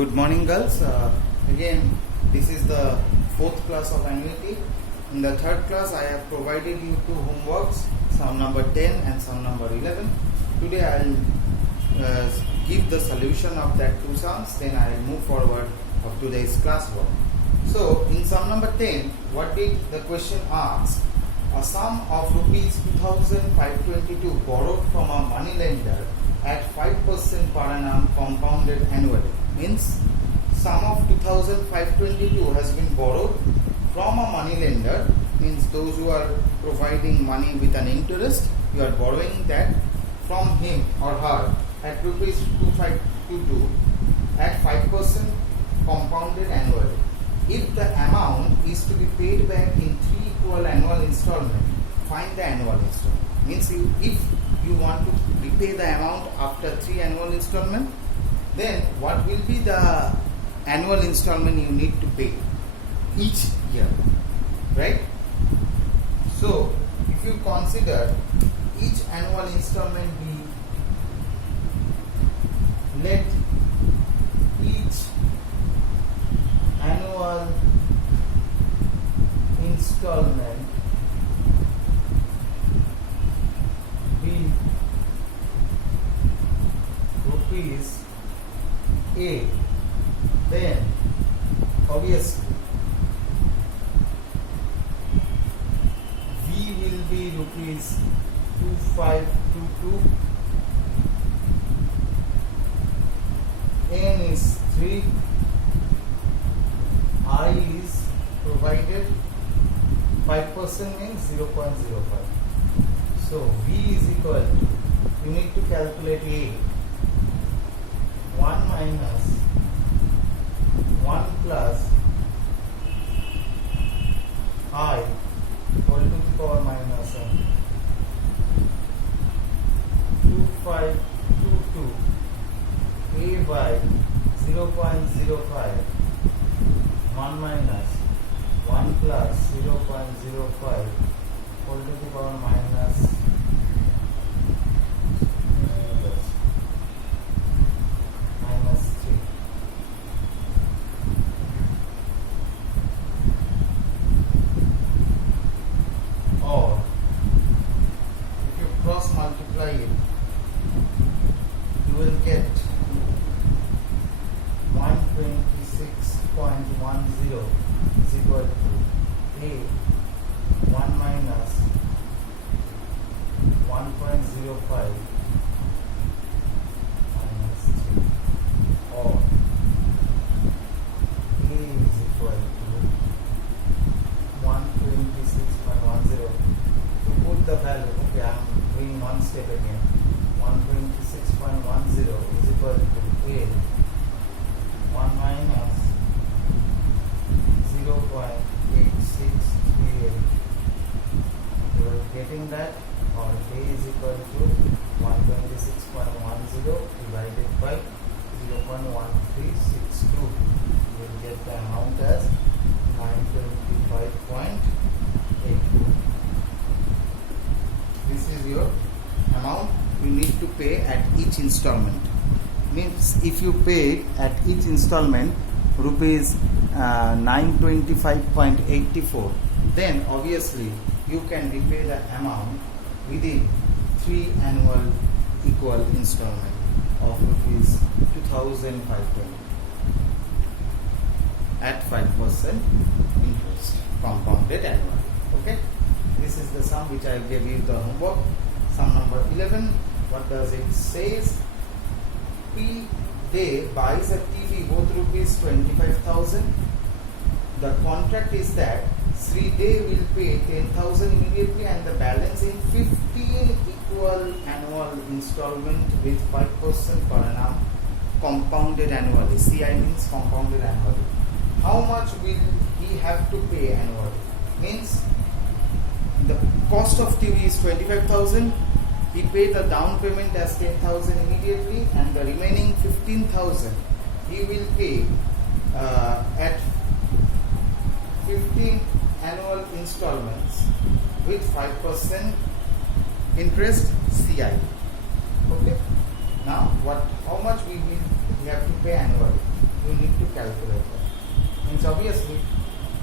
Good morning, girls. Again, this is the fourth class of annuity. In the third class, I have provided you two homeworks, sum number 10 and sum number 11. Today, I will give the solution of that two sums. Then I will move forward of today's classwork. So, in sum number 10, what did the question ask? A sum of rupees 2,522 borrowed from a money lender at 5% per annum compounded annually. Means sum of 2,522 has been borrowed from a money lender, means those who are providing money with an interest, you are borrowing that from him or her at rupees 2,522 at 5% compounded annually. If the amount is to be paid back in 3 equal annual installments, find the annual installment. Means if you want to repay the amount after 3 annual installments, then what will be the annual installment you need to pay each year, right? So, if you consider each annual installment be, let each annual installment be rupees A, then obviously V will be rupees 2,522, N is 3, I is provided, 5% means 0.05. So V is equal to, you need to calculate A, 1 minus 1 plus I whole to the power minus 2,522 A by 0.05, 1 minus 1 plus 0.05 whole to the power minus multiply it, you will get 126.10 is equal to A 1 minus 1.05 minus 3, or A is equal to 126.10. To put the value, okay, I am doing one step again. 126.10 is equal to A 1 minus 0.8638. You are getting that, or A is equal to 126.10 divided by 0.1362. You will get the amount as 925.84. This is your amount you need to pay at each installment. Means if you pay at each installment rupees 925.84, then obviously you can repay the amount within 3 annual equal installment of rupees 2,520 at 5% interest compounded annually. Okay, this is the sum which I gave you the homework. Sum number 11, what does it says? P Day buys a TV worth rupees 25,000. The contract is that Sri Day will pay 10,000 immediately and the balance in 15 equal annual installment with 5% per annum compounded annually. CI means compounded annually. How much will he have to pay annually? Means the cost of TV is 25,000. He paid the down payment as 10,000 immediately, and the remaining 15,000 he will pay at 15 annual installments with 5% interest CI. Okay. Now, how much we have to pay annually? you need to calculate that. Means obviously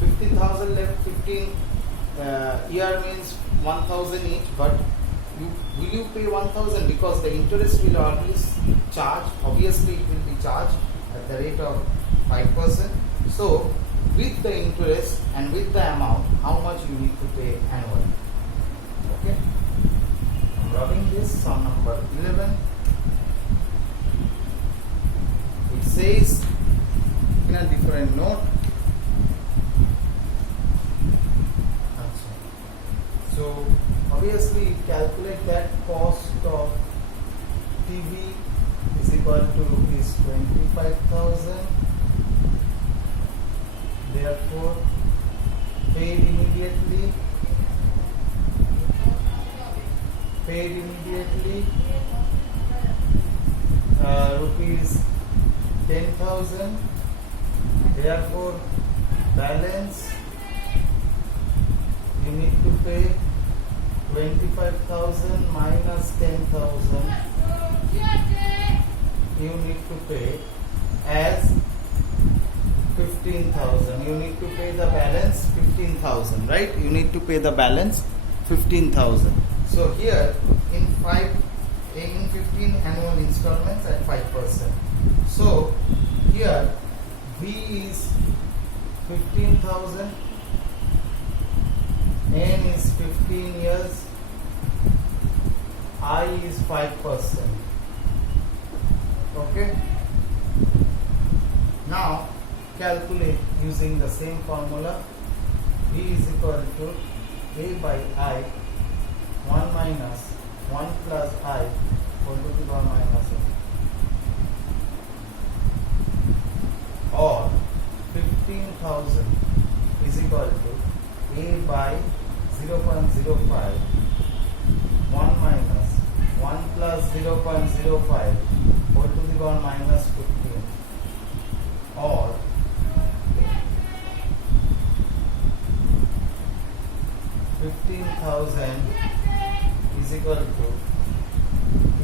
50,000 left, 15 year means 1,000 each, but will you pay 1,000 because the interest will always charge. Obviously it will be charged at the rate of 5%. So with the interest and with the amount, how much you need to pay annually. Okay, I'm rubbing this. Sum number 11. It says in a different note. So obviously you calculate that cost of TV is equal to rupees 25,000. Therefore, paid immediately rupees 10,000. Therefore, balance you need to pay 25,000 minus 10,000. You need to pay as 15,000. You need to pay the balance 15,000, right? You need to pay the balance 15,000. So here in 15 annual installments at 5%. So here V is 15,000. N is 15 years, I is 5%. Okay. Now calculate using the same formula. V is equal to A by I 1 minus 1 plus I whole to the power minus 1. Or 15,000 is equal to A by 0.05 1 minus 1 plus 0.05 whole to the power minus 15, or 15,000 is equal to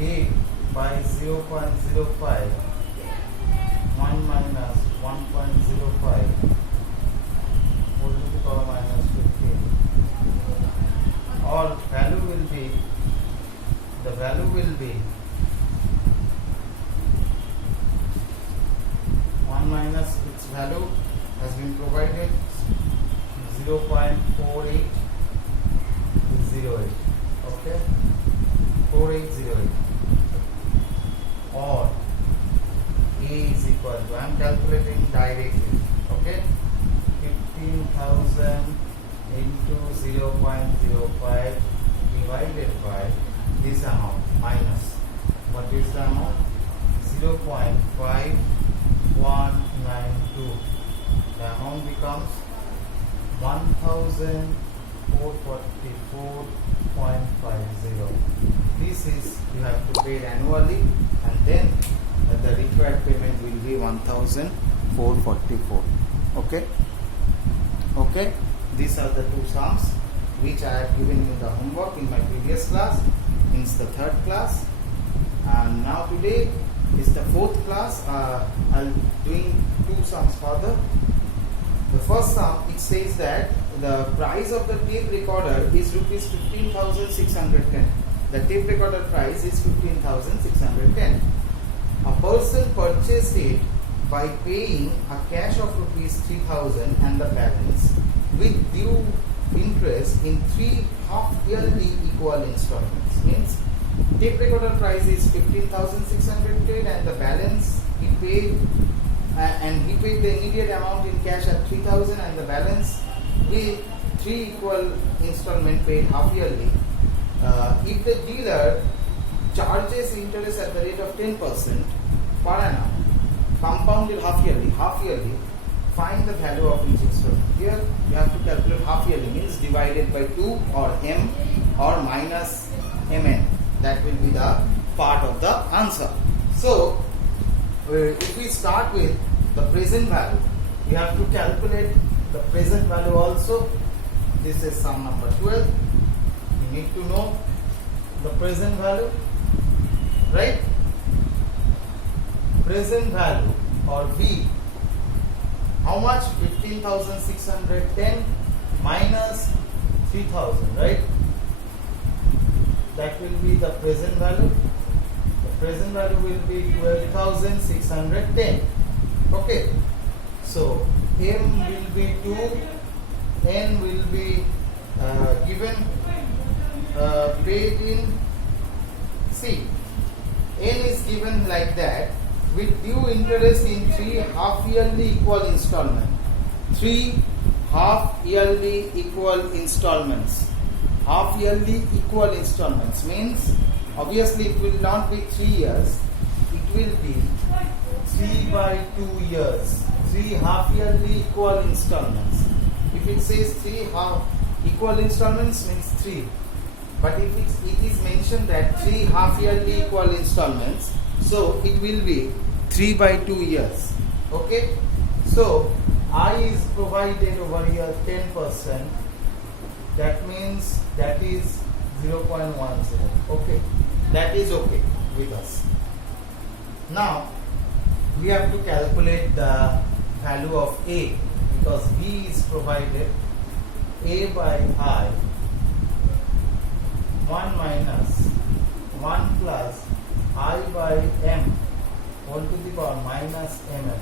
A by 0.05 1 minus 1.05 whole to the power minus 15, or the value will be 1 minus its value has been provided 0.4808. Okay, 4808, or A is equal to, I am calculating directly. Okay, 15,000 into 0.05 divided by this amount minus, what is the amount? 0.5192. The amount becomes 1,444.50. This is you have to pay annually, and then the required payment will be 1,444. Okay. Okay. These are the two sums which I have given you the homework in my previous class, means the third class, and now today is the fourth class. I'll doing two sums further. The first sum, it says that the price of the tape recorder is rupees 15,610. The tape recorder price is 15,610. A person purchased it by paying a cash of rupees 3,000 and the balance with due interest in 3 half-yearly equal installments. Means tape recorder price is 15,610 and the balance he paid, and he paid the immediate amount in cash at 3,000 and the balance with 3 equal installment paid half-yearly. If the dealer charges interest at the rate of 10% per annum, compounded half-yearly, find the value of each installment. Here you have to calculate half-yearly, means divided by 2 or m or minus mn. That will be the part of the answer. So if we start with the present value, we have to calculate the present value also. This is sum number 12. You need to know the present value, right? Present value or V how much? 15,610 minus 3,000, right? That will be the present value. The present value will be 12,610. Okay. So M will be 2, N will be given paid in, see, N is given like that with due interest in 3 half-yearly equal installment. 3 half-yearly equal installments. Half-yearly equal installments means obviously it will not be 3 years, it will be 3 by 2 years. 3 half-yearly equal installments. If it says 3 half equal installments means 3. But if it is mentioned that 3 half-yearly equal installments, so it will be 3 by 2 years. Okay? So I is provided over here 10%. That means that is 0.10. Okay? That is okay with us. Now we have to calculate the value of A, because B is provided A by I 1 minus 1 plus I by M whole to the power minus mm.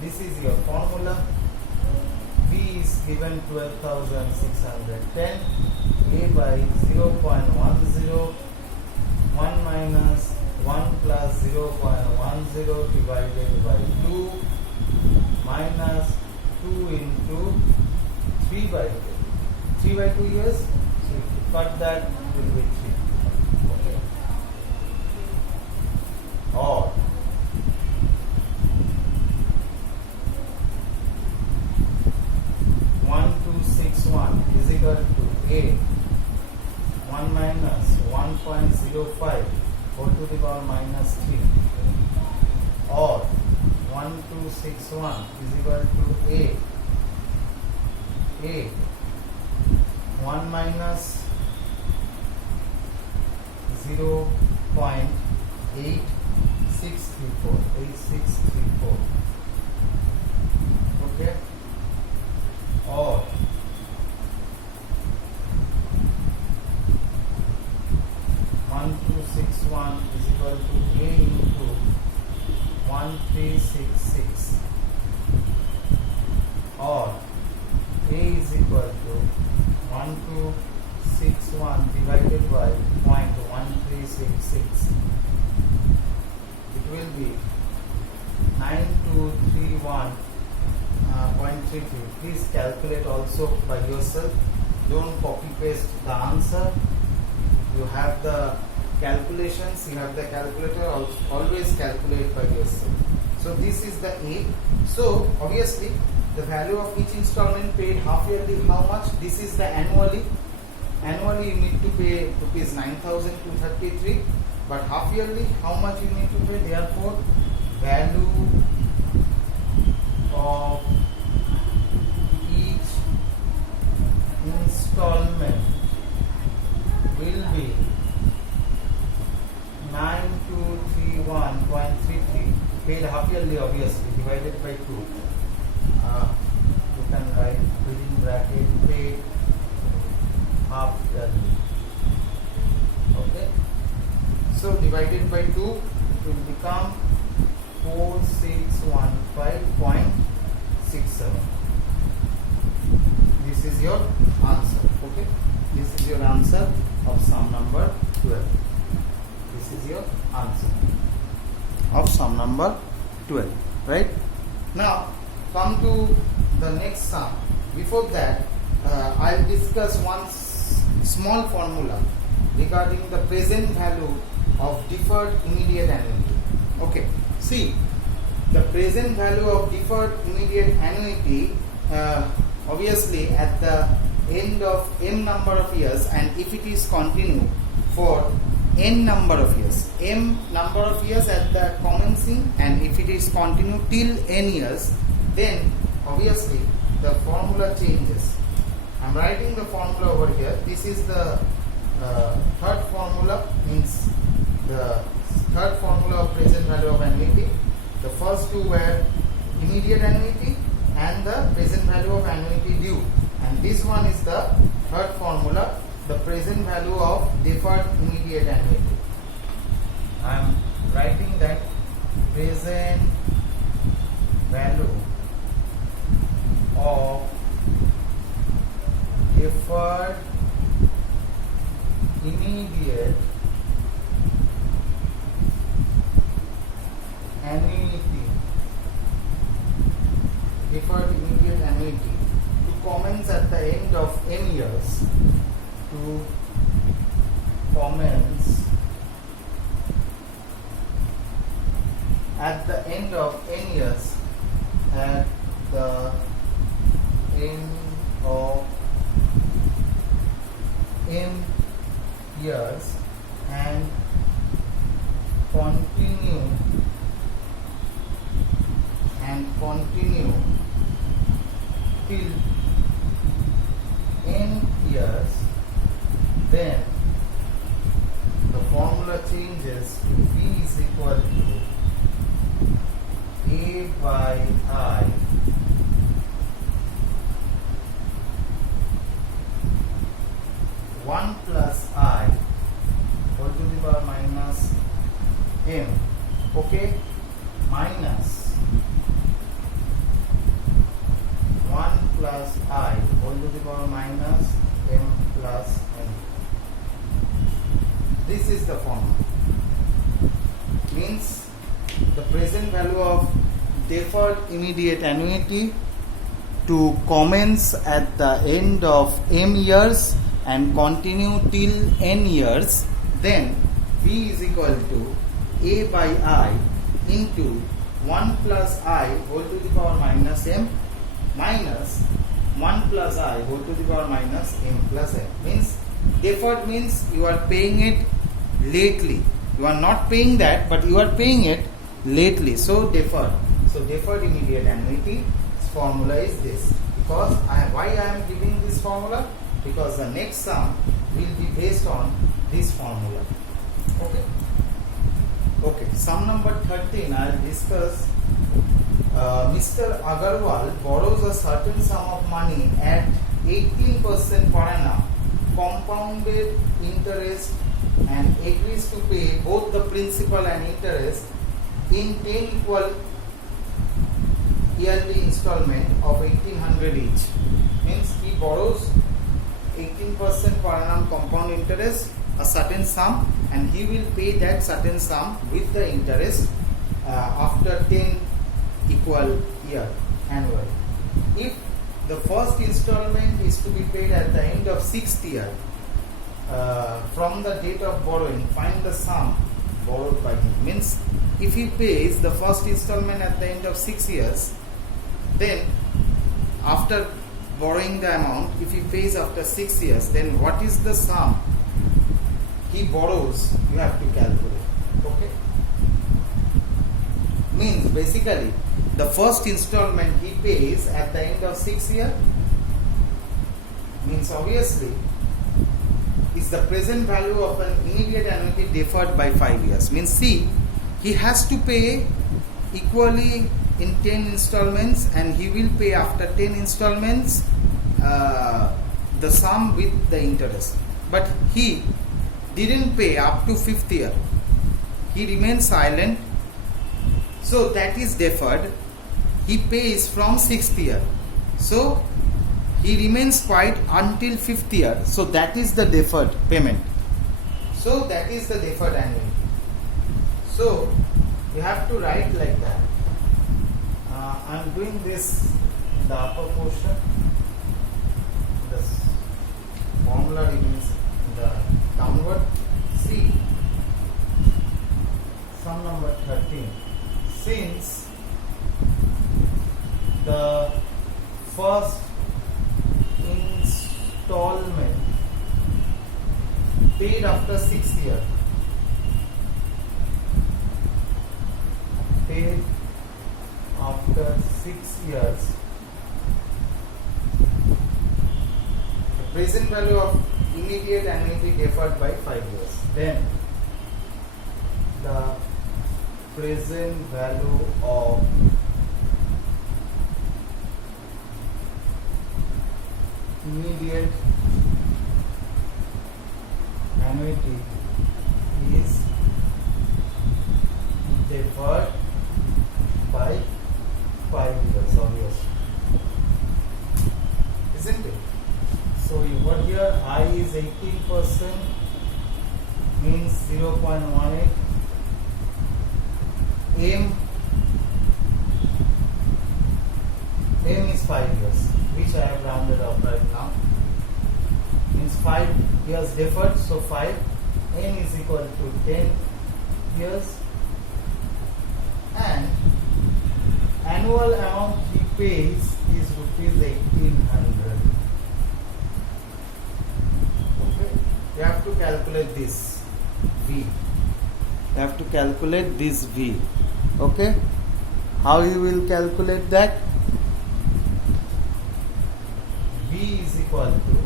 This is your formula. B is given 12,610. A by 0.10. 1 minus 1 plus 0.10 divided by 2 minus 2 into 3 by 2. 3 by 2 years. So if you cut that, it will be 3. Okay. Or 1261 is equal to A 1 minus 1.05 whole to the power minus 3, or 1261 is equal to A 1 minus 0.8634. Okay, or 1261 is equal to A into 1366, or A is equal to 1261 divided by 0.1366. It will be 9231.33. Please calculate also by yourself. Don't copy paste the answer. You have the calculations, you have the calculator, always calculate by yourself. So this is the A. So obviously the value of each installment paid half yearly, how much? This is the annually. Annually you need to pay rupees 9,233, but half yearly how much you need to pay? Therefore value of each installment will be 9231.33, paid half yearly obviously, divided by 2. You can write within bracket paid half yearly. Okay, so divided by 2 it will become 4615.67. This is your answer. Okay, this is your answer of sum number 12. This is your answer of sum number 12. Right? Now come to the next sum. Before that, I'll discuss one small formula regarding the present value of deferred immediate annuity. Okay, see, the present value of deferred immediate annuity obviously at the end of m number of years, and if it is continued for n number of years, m number of years at the commencing, and if it is continued till n years, then obviously the formula changes. I am writing the formula over here. This is the third formula, means the third formula of present value of annuity. The first two were immediate annuity and the present value of annuity due. And this one is the third formula, the present value of deferred immediate annuity. I am writing that present value of deferred immediate annuity, deferred immediate annuity to commence at the end of n years, to commence at the end of n years, at the end of n years, and continue till n years, then the formula changes to V is equal to A by I one plus I whole to the power minus m, okay, minus 1 plus I whole to the power minus m plus n. This is the formula. Means the present value of deferred immediate annuity to commence at the end of m years and continue till n years, then V is equal to A by I into 1 plus I whole to the power minus m minus 1 plus I whole to the power minus m plus n. Means deferred means you are paying it lately. You are not paying that, but you are paying it lately. So deferred. So deferred immediate annuity formula is this. Because why I am giving this formula? Because the next sum will be based on this formula. Okay. Okay. Sum number 13 I will discuss. Mr. Agarwal borrows a certain sum of money at 18% per annum, compounded interest, and agrees to pay both the principal and interest in 10 equal yearly installment of 1800 each. Means he borrows 18% per annum compound interest, a certain sum, and he will pay that certain sum with the interest after 10 equal year annual. If the first installment is to be paid at the end of 6th year, from the date of borrowing, find the sum borrowed by him. Means if he pays the first installment at the end of 6 years, then after borrowing the amount, if he pays after 6 years, then what is the sum he borrows, you have to calculate. Okay? Means basically the first installment he pays at the end of 6th year means obviously is the present value of an immediate annuity deferred by 5 years. Means see, he has to pay equally in 10 installments, and he will pay after 10 installments the sum with the interest. But he didn't pay up to 5th year. He remains silent. So that is deferred. He pays from 6th year. So he remains quiet until 5th year. So that is the deferred payment. So that is the deferred annuity. So you have to write like that. I am doing this in the upper portion. This formula remains in the downward. See, sum number 13. Since the first installment paid after 6th year, paid after 6 years, the present value of immediate annuity deferred by 5 years, then the present value of period annuity is deferred by 5 years, obviously, isn't it? So over here I is 18%, means 0.18. M is 5 years, which I have rounded up right now. Means 5 years deferred, so 5. N is equal to 10 years, and annual amount he pays is rupees 1800. Okay, you have to calculate this V. You have to calculate this V. Okay, how you will calculate that? V is equal to,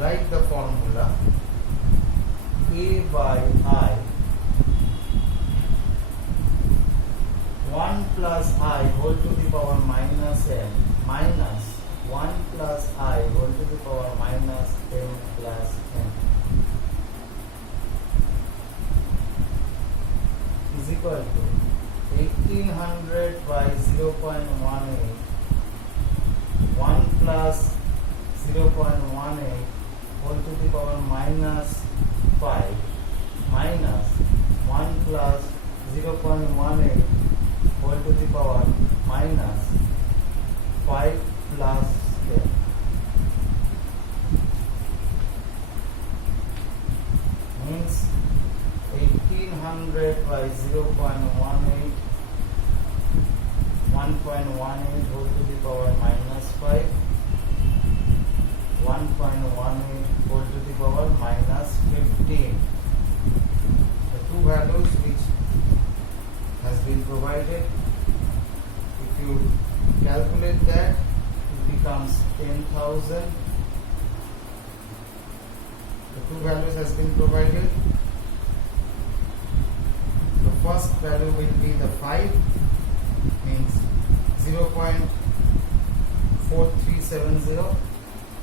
write the formula, A by I, 1 plus I whole to the power minus n, minus 1 plus I whole to the power minus n plus n, is equal to 1800 by 0.18, 1 plus 0.18 whole to the power minus 5 minus 1 plus 0.18 whole to the power minus 5 plus 10. Means 1800 by 0.18, 1.18 whole to the power minus 5, 1.18 whole to the power minus 15. The two values which has been provided, if you calculate that, it becomes 10,000. The two values has been provided. The first value will be the 5, means 0.4370,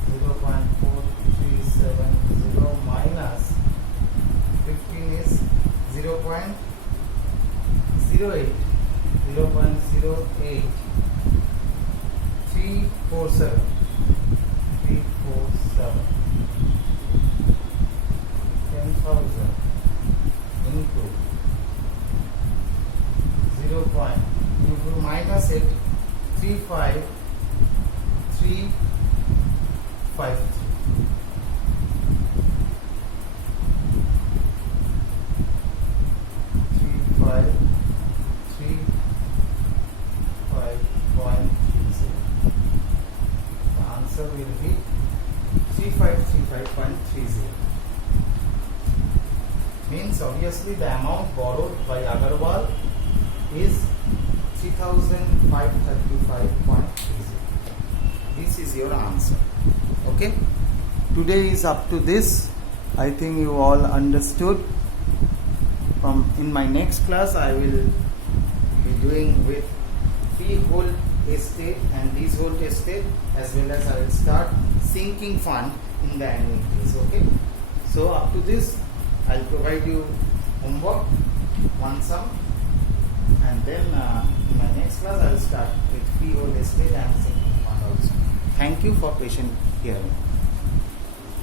0.4370 minus 15 is 0.08, 0.08, 347, 10,000 into 0. You will minus it, 35353. 353.30. The answer will be 3535.30. Means obviously the amount borrowed by Agarwal is 3535.30. This is your answer. Okay, today is up to this. I think you all understood. In my next class I will be doing with freehold estate and leasehold estate, as well as I will start sinking fund in the annuities. Okay, so up to this I will provide you homework, one sum, and then in my next class I will start with freehold estate and sinking fund also. Thank you for patient hearing.